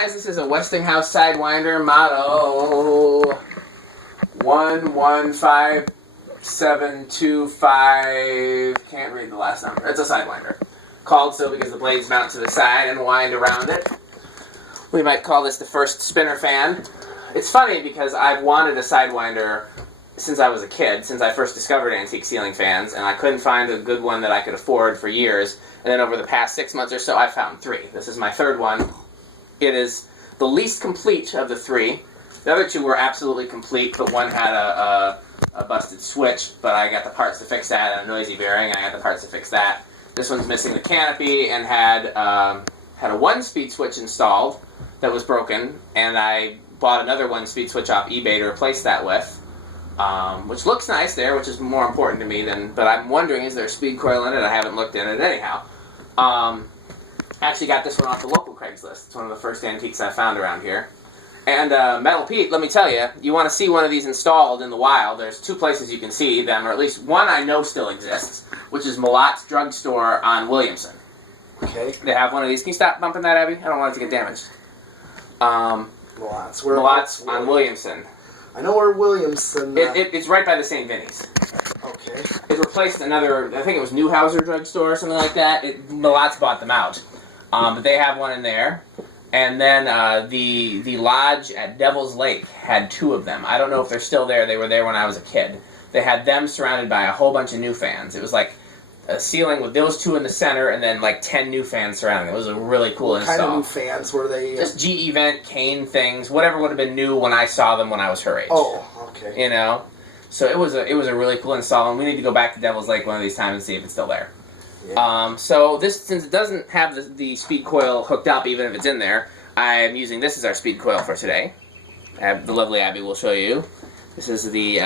Guys, this is a Westinghouse Sidewinder model 115725. Can't read the last number. It's a Sidewinder. Called so because the blades mount to the side and wind around it. We might call this the first spinner fan. It's funny because I've wanted a Sidewinder since I was a kid, since I first discovered antique ceiling fans, and I couldn't find a good one that I could afford for years. And then over the past 6 months or so, I found 3. This is my 3rd one. It is the least complete of the 3. The other 2 were absolutely complete, but one had a busted switch, but I got the parts to fix that, and a noisy bearing, and I got the parts to fix that. This one's missing the canopy and had a 1-speed switch installed that was broken, and I bought another 1-speed switch off eBay to replace that with, which looks nice there, which is more important to me than, but I'm wondering, is there a speed coil in it? I haven't looked in it anyhow. Actually got this one off the local Craigslist. It's one of the first antiques I found around here. And Metal Pete, let me tell you, you want to see one of these installed in the wild, there's 2 places you can see them, or at least one I know still exists, which is Malot's Drugstore on Williamson. Okay. They have one of these. Can you stop bumping that, Abby? I don't want it to get damaged. Malot's. Malot's on Williamson. I know where Williamson... It's right by the St. Vinny's. Okay. It replaced another, I think it was Newhauser Drugstore or something like that. Malot's bought them out. But they have one in there. And then the lodge at Devil's Lake had 2 of them. I don't know if they're still there. They were there when I was a kid. They had them surrounded by a whole bunch of new fans. It was like a ceiling with those 2 in the center and then like 10 new fans surrounding it. It was a really cool install. What kind of new fans were they? Just GE vent, cane things, whatever would have been new when I saw them when I was her age. Oh, okay. You know? So it was a really cool install, and we need to go back to Devil's Lake one of these times and see if it's still there. Yeah. So this, since it doesn't have the speed coil hooked up, even if it's in there, I'm using this as our speed coil for today. The lovely Abby will show you. This is the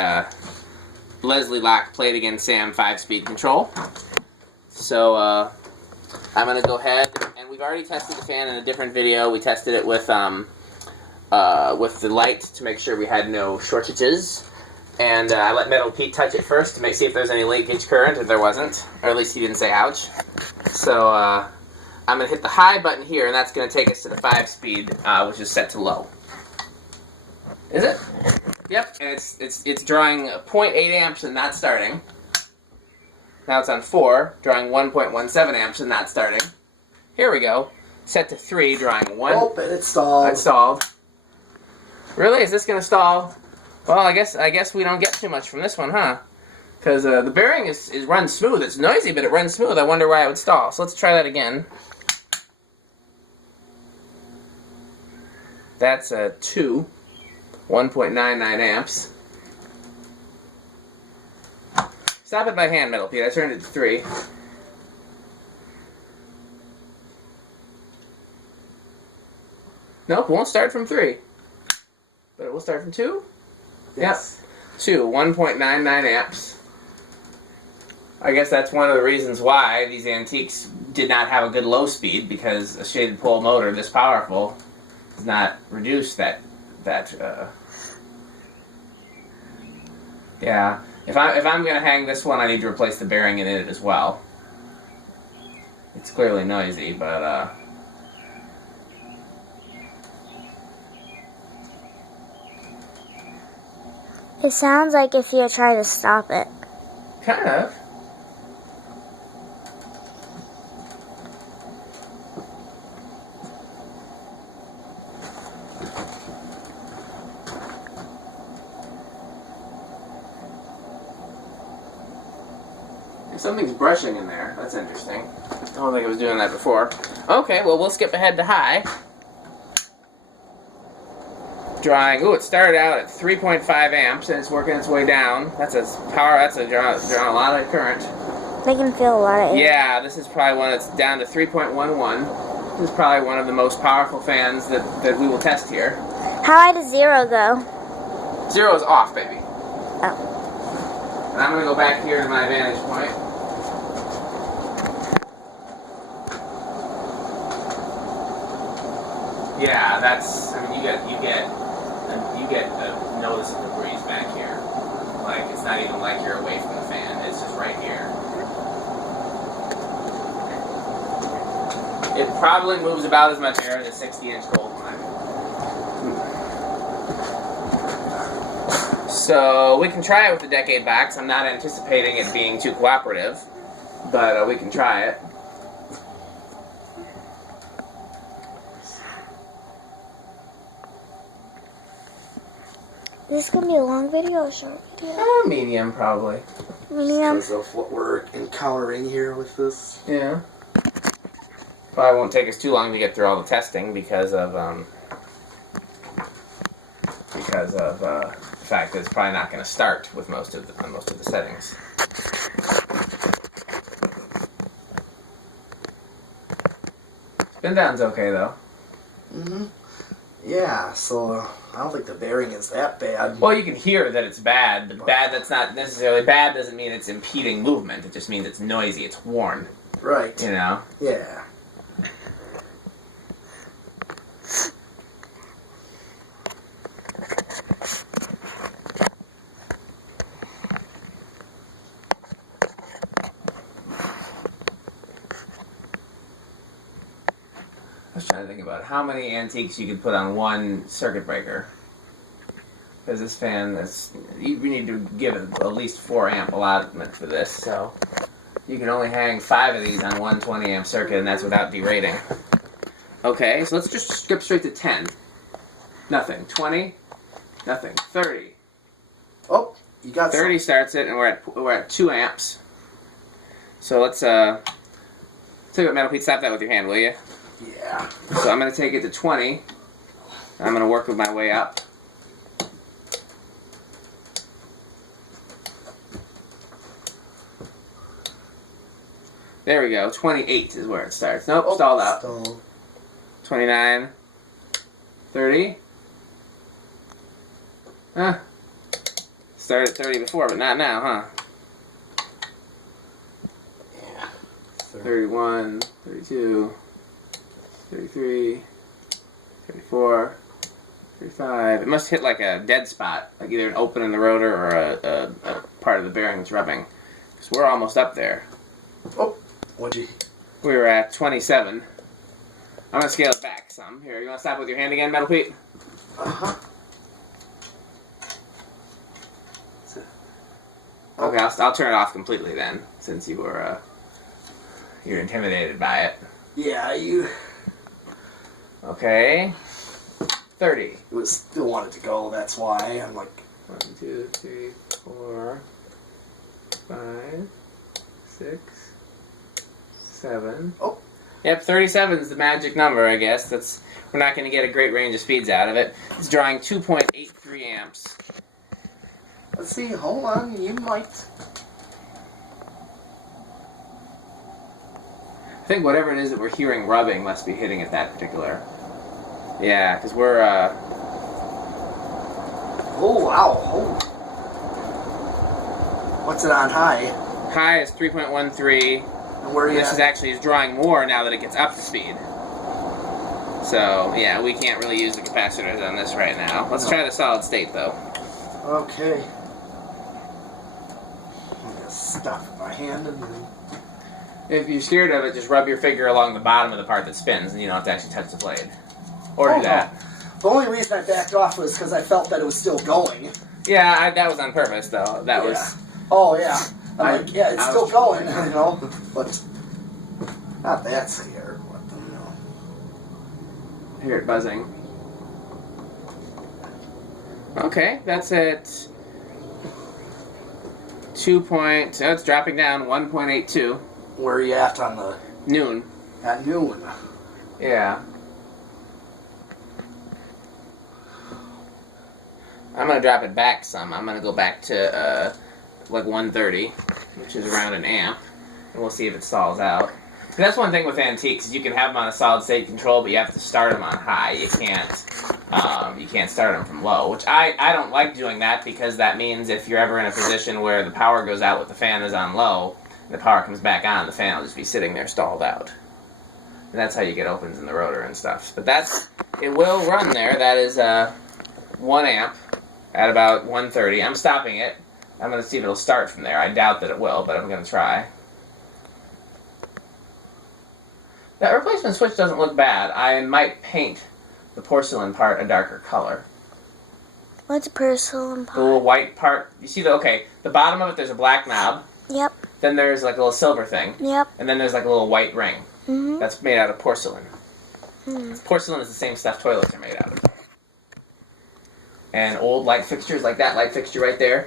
Leslie Lock Play It Again Sam 5-speed control. So I'm going to go ahead, and we've already tested the fan in a different video. We tested it with the light to make sure we had no shortages. And I let Metal Pete touch it first to see if there's any linkage current, if there wasn't. Or at least he didn't say ouch. So I'm going to hit the high button here, and that's going to take us to the 5-speed, which is set to low. Is it? Yep. And it's drawing 0.8 amps and not starting. Now it's on 4, drawing 1.17 amps and not starting. Here we go. Set to 3, drawing 1. Oh, it stalled. It stalled. Really? Is this going to stall? Well, I guess we don't get too much from this one, huh? Because the bearing runs smooth. It's noisy, but it runs smooth. I wonder why it would stall. So let's try that again. That's a 2, 1.99 amps. Stop it by hand, Metal Pete. I turned it to 3. Nope, it won't start from 3. But it will start from 2? Yes. Yep. 2, 1.99 amps. I guess that's one of the reasons why these antiques did not have a good low speed, because a shaded pole motor this powerful does not reduce that yeah. If I'm going to hang this one, I need to replace the bearing in it as well. It's clearly noisy, but it sounds like if you try to stop it. kind of. Something's brushing in there. That's interesting. I don't think it was doing that before. Okay, well, we'll skip ahead to high. Drawing. Ooh, it started out at 3.5 amps and it's working its way down. That's a power. That's a drawing a lot of current. They can feel a lot of air. Yeah, this is probably one that's down to 3.11. This is probably one of the most powerful fans that we will test here. How high does 0 go? 0 is off, baby. Oh. And I'm going to go back here to my vantage point. Yeah, that's, I mean, you get a noticeable breeze back here. Like, it's not even like you're away from the fan, it's just right here. It probably moves about as much air as a 60-inch cold line. So we can try it with the Decade box. I'm not anticipating it being too cooperative, but we can try it. Is this going to be a long video or a short video? Medium, probably. Medium. Because of what we're encountering here with this. Yeah. Probably won't take us too long to get through all the testing because of the fact that it's probably not going to start with most of the settings. Spin down's okay though. Mm-hmm. Yeah, so I don't think the bearing is that bad. Well, you can hear that it's bad. The bad that's not necessarily bad doesn't mean it's impeding movement. It just means it's noisy. It's worn. Right. You know. Yeah. I was trying to think about how many antiques you could put on one circuit breaker. Because this fan, we need to give it at least 4 amp allotment for this, so you can only hang 5 of these on one 20 amp circuit, and that's without derating. Okay, so let's just skip straight to 10. Nothing. 20. Nothing. 30. Oh, you got 30 starts it, and we're at 2 amps. So let's tell you what, Metal Pete, stop that with your hand, will you? Yeah. So I'm going to take it to 20. I'm going to work with my way up. There we go. 28 is where it starts. Nope, stalled out. Stalled. 29. 30. Huh. Started at 30 before, but not now, huh? Yeah. 31, 32, 33, 34, 35. It must hit like a dead spot, like either an open in the rotor or a part of the bearing that's rubbing. Because we're almost up there. Oh, what'd you... We were at 27. I'm going to scale it back some. Here, you want to stop with your hand again, Metal Pete? Uh-huh. Okay, I'll turn it off completely then, since you're intimidated by it. Yeah, you... Okay. 30. It still wanted to go, that's why. I'm like... 1, 2, 3, 4, 5, 6, 7. Oh. Yep, 37 is the magic number, I guess. We're not going to get a great range of speeds out of it. It's drawing 2.83 amps. Let's see, hold on, you might... I think whatever it is that we're hearing rubbing must be hitting at that particular... Yeah, because we're, Oh, wow, oh. What's it on high? High is 3.13. And where are you This is drawing more now that it gets up to speed. So, yeah, we can't really use the capacitors on this right now. Let's try the solid state, though. Okay. I'm gonna stuff my hand and then... If you're scared of it, just rub your finger along the bottom of the part that spins, and you don't have to actually touch the blade. Or do that. No. The only reason I backed off was because I felt that it was still going. Yeah, that was on purpose, though. That was... Oh, yeah. I'm like, yeah, it's still going, you know, but not that scared. What the hell? I hear it buzzing. Okay, that's at 2 point... So it's dropping down, 1.82. Where are you at on the... Noon. At noon? Yeah. I'm going to drop it back some. I'm going to go back to, like 130, which is around an amp, and we'll see if it stalls out. That's one thing with antiques, is you can have them on a solid state control, but you have to start them on high. You can't start them from low, which I don't like doing that, because that means if you're ever in a position where the power goes out with the fan is on low, and the power comes back on, the fan will just be sitting there stalled out. And that's how you get opens in the rotor and stuff. But it will run there. That is 1 amp at about 130. I'm stopping it. I'm going to see if it'll start from there. I doubt that it will, but I'm going to try. That replacement switch doesn't look bad. I might paint the porcelain part a darker color. What's porcelain The little white part. You see the bottom of it, there's a black knob. Yep. Then there's like a little silver thing. Yep. And then there's like a little white ring. Mm-hmm. That's made out of porcelain. Mm. Porcelain is the same stuff toilets are made out of. And old light fixtures, like that light fixture right there.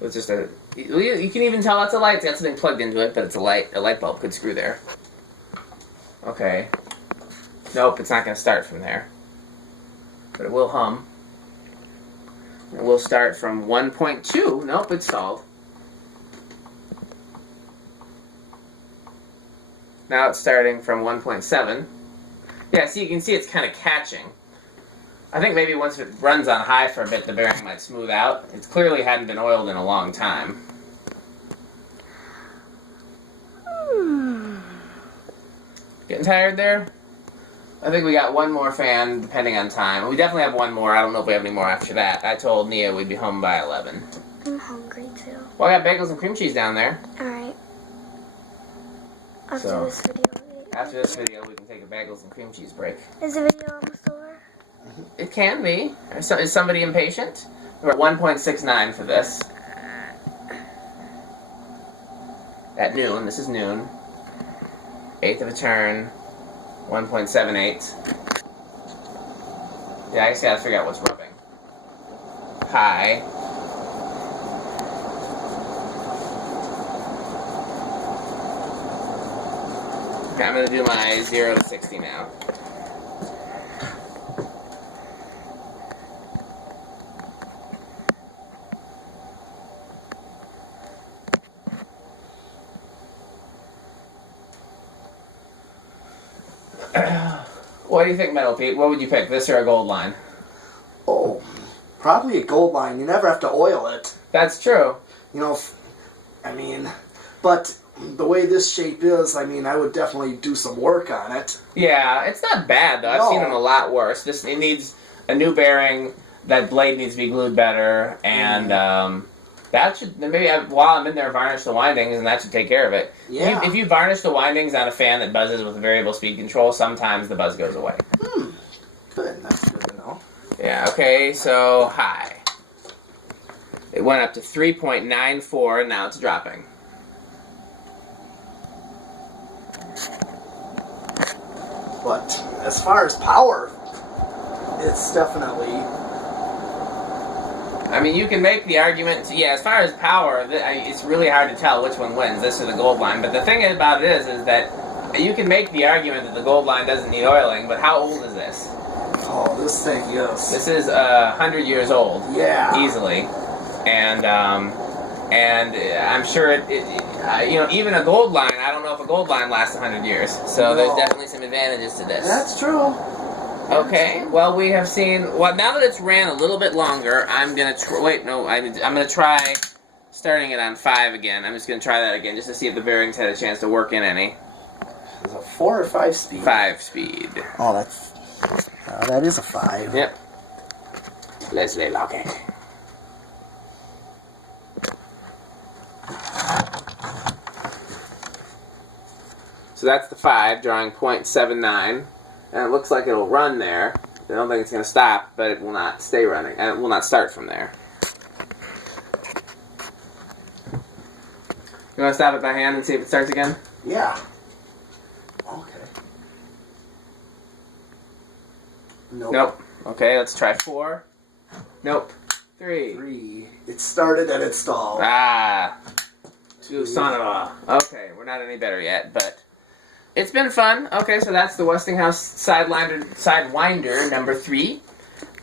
It's just a... You can even tell that's a light. It's got something plugged into it, but it's a light. A light bulb could screw there. Okay. Nope, it's not going to start from there. But it will hum. It will start from 1.2. Nope, it's stalled. Now it's starting from 1.7. Yeah, see, you can see it's kind of catching. I think maybe once it runs on high for a bit, the bearing might smooth out. It clearly hadn't been oiled in a long time. Getting tired there? I think we got one more fan, depending on time. We definitely have one more. I don't know if we have any more after that. I told Nia we'd be home by 11. I'm hungry too. Well, I got bagels and cream cheese down there. Alright. After So, this video. After this video, we can take a bagels and cream cheese break. Is the video almost over? It can be. Is somebody impatient? We're at 1.69 for this. At noon. This is noon. Eighth of a turn. 1.78. Yeah, I just gotta figure out what's rubbing. High. Okay, I'm gonna do my 0 to 60 now. What do you think, Metal Pete? What would you pick, this or a gold line? Oh, probably a gold line. You never have to oil it. That's true. You know, but the way this shape is, I would definitely do some work on it. Yeah, it's not bad, though. I've seen them a lot worse. It needs a new bearing. That blade needs to be glued better, and that should, maybe while I'm in there, varnish the windings, and that should take care of it. Yeah. If you varnish the windings on a fan that buzzes with variable speed control, sometimes the buzz goes away. Good. That's good to know. Yeah, okay, so high. It went up to 3.94, and now it's dropping. But as far as power, it's definitely... I mean, you can make the argument, yeah, as far as power, it's really hard to tell which one wins, this or the gold line. But the thing about it is that you can make the argument that the gold line doesn't need oiling, but how old is this? Oh, this thing is... This is 100 years old. Yeah. Easily. And I'm sure even a gold line, I don't know if a gold line lasts 100 years. So there's definitely some advantages to this. That's true. Okay, well, we have seen... Well, now that it's ran a little bit longer, I'm going to... I'm going to try starting it on 5 again. I'm just going to try that again, just to see if the bearings had a chance to work in any. Is it 4 or 5 speed? 5 speed. Oh, that is a 5. Yep. Leslie Lockett. So that's the 5, drawing 0.79. And it looks like it'll run there. I don't think it's going to stop, but it will not stay running. And it will not start from there. You want to stop it by hand and see if it starts again? Yeah. Okay. Nope. Okay, let's try 4. Nope. 3. 3. It started and it stalled. Ah. You son of a... Okay, we're not any better yet, but... It's been fun. Okay, so that's the Westinghouse Sidewinder number 3.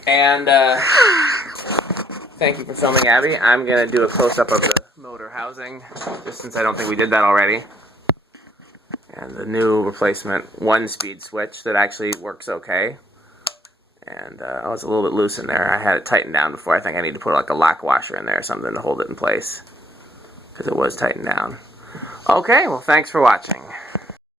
And, thank you for filming, Abby. I'm going to do a close-up of the motor housing, just since I don't think we did that already. And the new replacement 1-speed switch that actually works okay. And, oh, it's a little bit loose in there. I had it tightened down before. I think I need to put like a lock washer in there or something to hold it in place. Because it was tightened down. Okay, well, thanks for watching.